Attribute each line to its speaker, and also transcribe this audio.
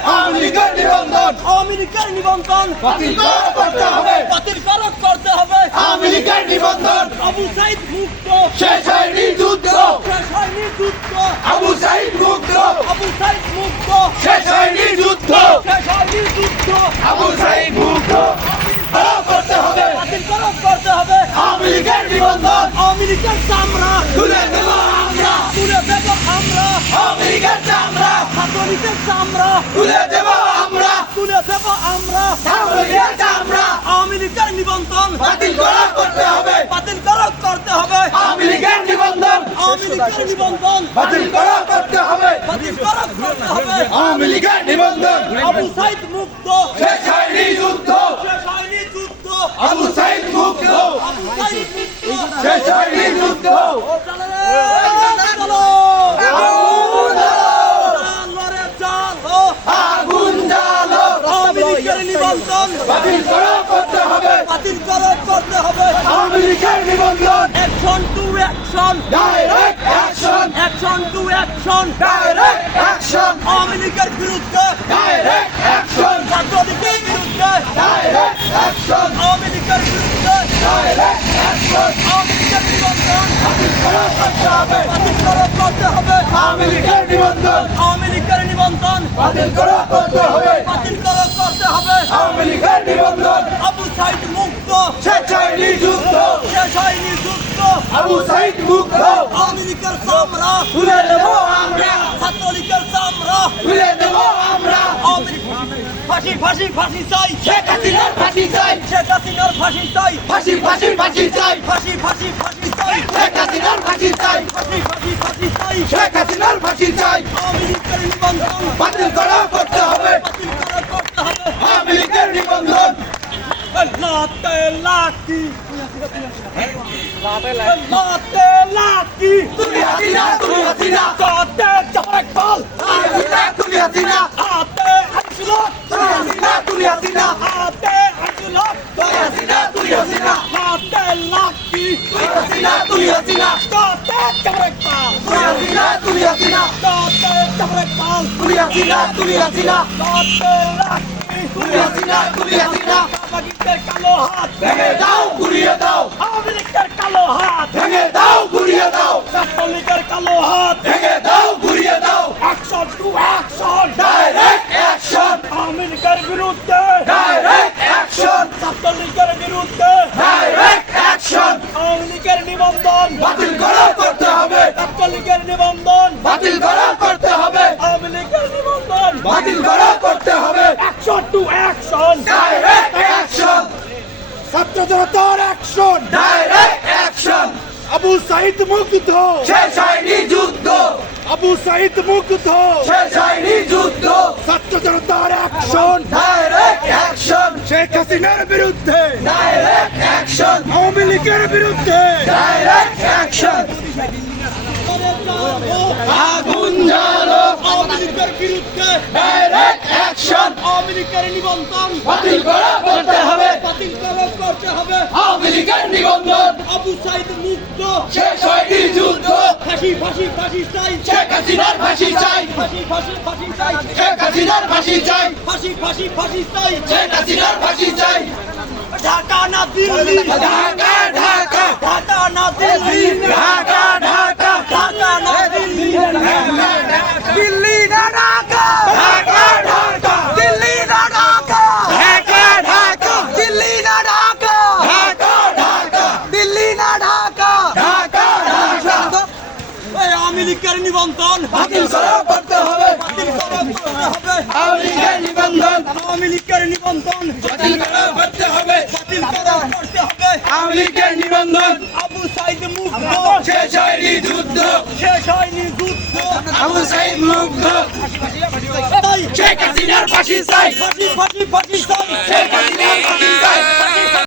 Speaker 1: আওয়ামী লীগের নিবন্ধন।
Speaker 2: আওয়ামী লীগের নিবন্ধন।
Speaker 1: বাতিল করা করতে হবে।
Speaker 2: বাতিল করা করতে হবে।
Speaker 1: আওয়ামী লীগের নিবন্ধন।
Speaker 2: আবু সাইদ মুক্ত।
Speaker 1: শেষ হয়নি যুদ্ধ।
Speaker 2: শেষ হয়নি যুদ্ধ।
Speaker 1: আবু সাইদ মুক্ত।
Speaker 2: আবু সাইদ মুক্ত।
Speaker 1: শেষ হয়নি যুদ্ধ।
Speaker 2: শেষ হয়নি যুদ্ধ।
Speaker 1: আবু সাইদ মুক্ত। করতে হবে।
Speaker 2: বাতিল করা করতে হবে।
Speaker 1: আওয়ামী লীগের নিবন্ধন।
Speaker 2: আওয়ামী লীগের চামড়া।
Speaker 1: তুলে দেব আমরা।
Speaker 2: তুলে দেব আমরা।
Speaker 1: আওয়ামী লীগের চামড়া।
Speaker 2: চামড়া।
Speaker 1: তুলে দেব আমরা।
Speaker 2: তুলে দেব আমরা।
Speaker 1: লীগের চামড়া।
Speaker 2: আওয়ামী লীগের নিবন্ধন।
Speaker 1: বাতিল করা করতে হবে।
Speaker 2: বাতিল করা করতে হবে।
Speaker 1: আওয়ামী লীগের নিবন্ধন।
Speaker 2: আওয়ামী লীগের নিবন্ধন।
Speaker 1: বাতিল করা করতে হবে।
Speaker 2: বাতিল করা করতে হবে।
Speaker 1: আওয়ামী লীগের নিবন্ধন।
Speaker 2: আবু সাইদ মুক্ত।
Speaker 1: শেষ হয়নি যুদ্ধ।
Speaker 2: শেষ হয়নি যুদ্ধ।
Speaker 1: আবু সাইদ মুক্ত।
Speaker 2: আবু সাইদ মুক্ত।
Speaker 1: শেষ হয়নি যুদ্ধ
Speaker 2: চলো রে, চলো
Speaker 1: আগুন জ্বালো,
Speaker 2: লড়ে চলো
Speaker 1: আগুন জ্বালো,
Speaker 2: আওয়ামী লীগের নিবন্ধন
Speaker 1: বাতিল করা করতে হবে
Speaker 2: বাতিল করা করতে হবে
Speaker 1: আওয়ামী লীগের নিবন্ধন
Speaker 2: action to action
Speaker 1: direct action
Speaker 2: action to action
Speaker 1: direct action
Speaker 2: Awami লীগের বিরুদ্ধে
Speaker 1: ডাইরেক্ট অ্যাকশন
Speaker 2: ছাত্রলীগের বিরুদ্ধে
Speaker 1: ডাইরেক্ট অ্যাকশন
Speaker 2: আওয়ামী লীগের বিরুদ্ধে
Speaker 1: ডাইরেক্ট অ্যাকশন
Speaker 2: আওয়ামী লীগের নিবন্ধন
Speaker 1: করতে হবে
Speaker 2: করতে হবে
Speaker 1: আওয়ামী লীগের নিবন্ধন
Speaker 2: আওয়ামী লীগের নিবন্ধন
Speaker 1: বাতিল করা করতে হবে
Speaker 2: বাতিল করা করতে হবে
Speaker 1: আওয়ামী নিবন্ধন
Speaker 2: আবু সাইদ মুক্ত
Speaker 1: শেষ হয়নি যুদ্ধ
Speaker 2: শেষ হয়নি যুদ্ধ
Speaker 1: আবু সাইদ মুক্ত
Speaker 2: আওয়ামী লীগের চামড়া।
Speaker 1: তুলে দেব আমরা।
Speaker 2: ছাত্রলীগের চামড়া।
Speaker 1: তুলে দেব আমরা।
Speaker 2: আওয়ামী ফাঁসি ফাঁসি ফাঁসি চাই।
Speaker 1: শেখ হাসিনার ফাঁসি চাই।
Speaker 2: শেখ হাসিনার ফাঁসি চাই।
Speaker 1: ফাঁসি ফাঁসি ফাঁসি চাই।
Speaker 2: ফাঁসি ফাঁসি ফাঁসি চাই।
Speaker 1: শেখ হাসিনার ফাঁসি চাই।
Speaker 2: ফাঁসি ফাঁসি ফাঁসি চাই।
Speaker 1: শেখ হাসিনার ফাঁসি চাই।
Speaker 2: আওয়ামী লীগের নিবন্ধন।
Speaker 1: বাতিল করা করতে হবে।
Speaker 2: বাতিল করা করতে হবে।
Speaker 1: আওয়ামী লীগের নিবন্ধন।
Speaker 2: লাতে লাকি লাতে লাকি
Speaker 1: তুলি হাসিনা তুলি হাসিনা
Speaker 2: কাতে চারেক পাল
Speaker 1: তুলি হাসিনা তুলি হাসিনা
Speaker 2: হাতে আইসুলত
Speaker 1: তুলি হাসিনা তুলি হাসিনা
Speaker 2: হাতে আইসুলত
Speaker 1: তুলি হাসিনা তুলি হাসিনা
Speaker 2: লাতে লাকি
Speaker 1: তুলি হাসিনা তুলি হাসিনা
Speaker 2: কাতে চারেক পাল
Speaker 1: তুলি হাসিনা তুলি হাসিনা
Speaker 2: কাতে চারেক পাল
Speaker 1: তুলি হাসিনা তুলি হাসিনা
Speaker 2: কাতে লাকি
Speaker 1: তুলি হাসিনা তুলি হাসিনা
Speaker 2: বাগিদের কালো হাত।
Speaker 1: ভেঙে দাও ঘুরিয়ে দাও।
Speaker 2: আওয়ামী লীগের কালো হাত।
Speaker 1: ভেঙে দাও ঘুরিয়ে দাও।
Speaker 2: ছাত্রলীগের কালো হাত।
Speaker 1: ভেঙে দাও ঘুরিয়ে দাও।
Speaker 2: Action to action
Speaker 1: direct action
Speaker 2: Awami লীগের বিরুদ্ধে।
Speaker 1: ডাইরেক্ট অ্যাকশন
Speaker 2: ছাত্রলীগের বিরুদ্ধে।
Speaker 1: ডাইরেক্ট অ্যাকশন
Speaker 2: আওয়ামী লীগের নিবন্ধন।
Speaker 1: বাতিল করা করতে হবে।
Speaker 2: ছাত্রলীগের নিবন্ধন।
Speaker 1: বাতিল করা করতে হবে।
Speaker 2: আওয়ামী লীগের নিবন্ধন।
Speaker 1: বাতিল করা করতে হবে।
Speaker 2: অ্যাকশন টু অ্যাকশন
Speaker 1: ডাইরেক্ট
Speaker 2: ছাত্র জনতার action
Speaker 1: direct action
Speaker 2: Abu Sayeed Mugdho!
Speaker 1: শেষ হয়নি যুদ্ধ!
Speaker 2: আবু সাইদ মুগ্ধ!
Speaker 1: শেষ হয়নি যুদ্ধ!
Speaker 2: ছাত্র জনতার অ্যাকশন
Speaker 1: ডাইরেক্ট অ্যাকশন
Speaker 2: শেখ হাসিনার বিরুদ্ধে!
Speaker 1: ডাইরেক্ট অ্যাকশন
Speaker 2: আওয়ামী লীগের বিরুদ্ধে!
Speaker 1: ডাইরেক্ট অ্যাকশন আগুন জ্বালো!
Speaker 2: আওয়ামী লীগের বিরুদ্ধে!
Speaker 1: ডাইরেক্ট অ্যাকশন
Speaker 2: আওয়ামী লীগের নিবন্ধন!
Speaker 1: বাতিল করা করতে হবে
Speaker 2: বাতিল করা করতে হবে
Speaker 1: আওয়ামী লীগের নিবন্ধন
Speaker 2: আবু সাইদ মুক্ত
Speaker 1: শেষ হয়নি যুদ্ধ
Speaker 2: ফাঁসি ফাঁসি ফাঁসি চাই।
Speaker 1: শেখ হাসিনার ফাঁসি চাই।
Speaker 2: ফাঁসি ফাঁসি ফাঁসি চাই।
Speaker 1: শেখ হাসিনার ফাঁসি চাই।
Speaker 2: ফাঁসি ফাঁসি ফাঁসি চাই।
Speaker 1: শেখ হাসিনার ফাঁসি চাই।
Speaker 2: ঢাকা না দিল্লি।
Speaker 1: ঢাকা ঢাকা।
Speaker 2: আওয়ামী লীগের নিবন্ধন
Speaker 1: বাতিল করা করতে হবে।
Speaker 2: বাতিল করা হবে।
Speaker 1: আওয়ামী লীগের নিবন্ধন।
Speaker 2: আওয়ামী লীগের নিবন্ধন।
Speaker 1: বাতিল করা করতে হবে।
Speaker 2: বাতিল করা করতে হবে।
Speaker 1: আওয়ামী লীগের নিবন্ধন।
Speaker 2: আবু সাইদ মুক্ত
Speaker 1: শেষ হয়নি যুদ্ধ।
Speaker 2: শেষ হয়নি যুদ্ধ।
Speaker 1: আবু সাইদ মুগ্ধ। শেখ হাসিনার ফাঁসি চাই।
Speaker 2: ফাঁসি ফাঁসি ফাঁসি চাই।
Speaker 1: শেখ হাসিনার ফাঁসি